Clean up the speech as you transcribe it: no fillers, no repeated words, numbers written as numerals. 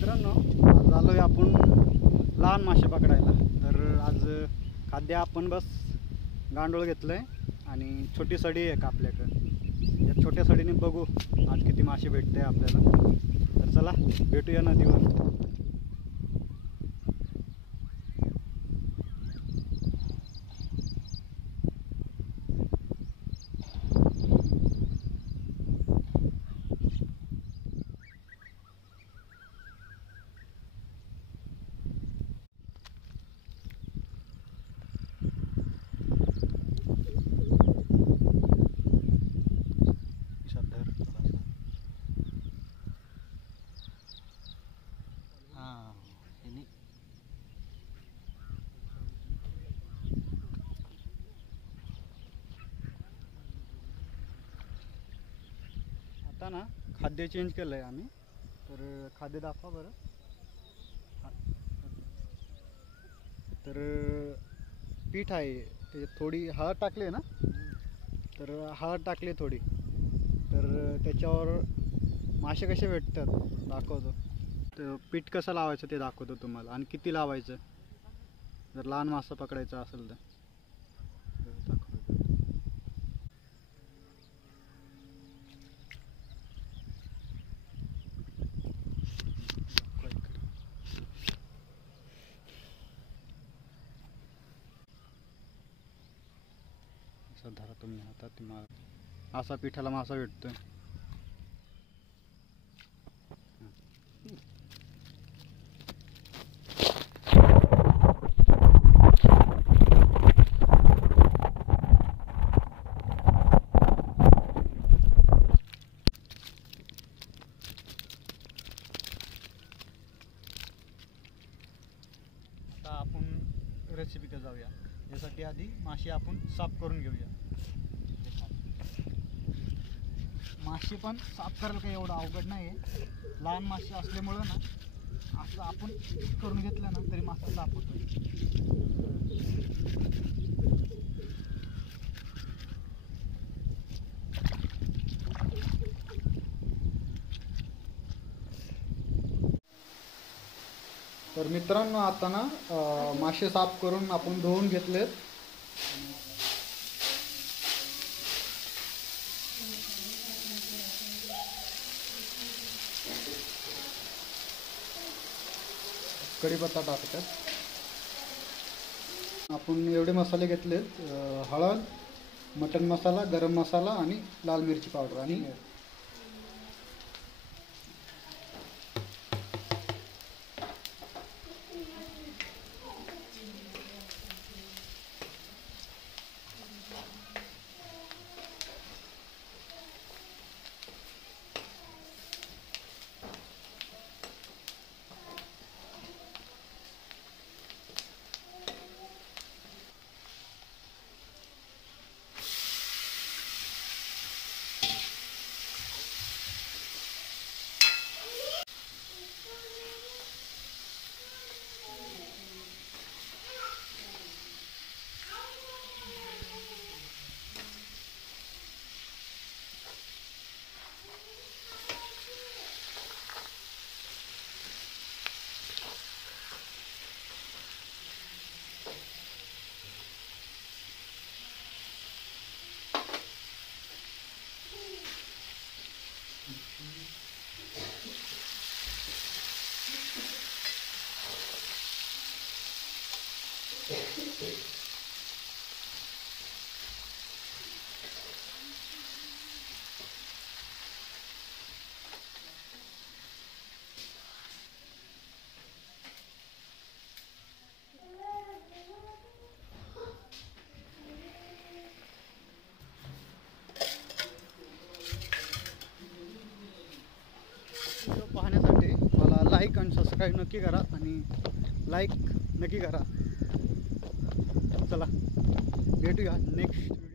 मित्रांनो, आज आलोय आपण लहान मासे पकडायला. तर आज खाद्य आपण बस गांडूळ घेतलंय आणि छोटी सडी आहे का आपल्याकडं. या छोट्या सडीने बघू आज किती मासे भेटते आपल्याला. तर चला भेटूया नदीवर. आता ना खाद्य चेंज केलं आहे आम्ही. तर खाद्य दाखवा बरं. तर पीठ आहे ते, थोडी हळद टाकली ना. तर हळद टाकली थोडी. तर त्याच्यावर मासे कसे भेटतात दाखवतो. तर पीठ कसं लावायचं ते दाखवतो तुम्हाला, आणि किती लावायचं जर लहान मासा पकडायचा असेल तर. धरा तुम्ही हातात, असा पिठाला मासा भेटतोय. आता आपण रेसिपीकडे जाऊया. यासाठी आधी मासे आपण साफ करून घेऊया. मासे पण साफ करायला काही एवढं अवघड नाही आहे. लहान मासे असल्यामुळं ना असं आपण करून घेतलं ना तरी मासा साफ होतोय. तर मित्रांनो, आता ना मासे साफ करून आपण धुवून घेतलेत. कढीपत्ता टाकतात. आपण एवढे मसाले घेतलेत: हळद, मटन मसाला, गरम मसाला आणि लाल मिरची पावडर आणि पाहण्यासाठी मला लाईक आणि सबस्क्राईब नक्की करा, आणि लाईक नक्की करा. चला भेटूया नेक्स्ट.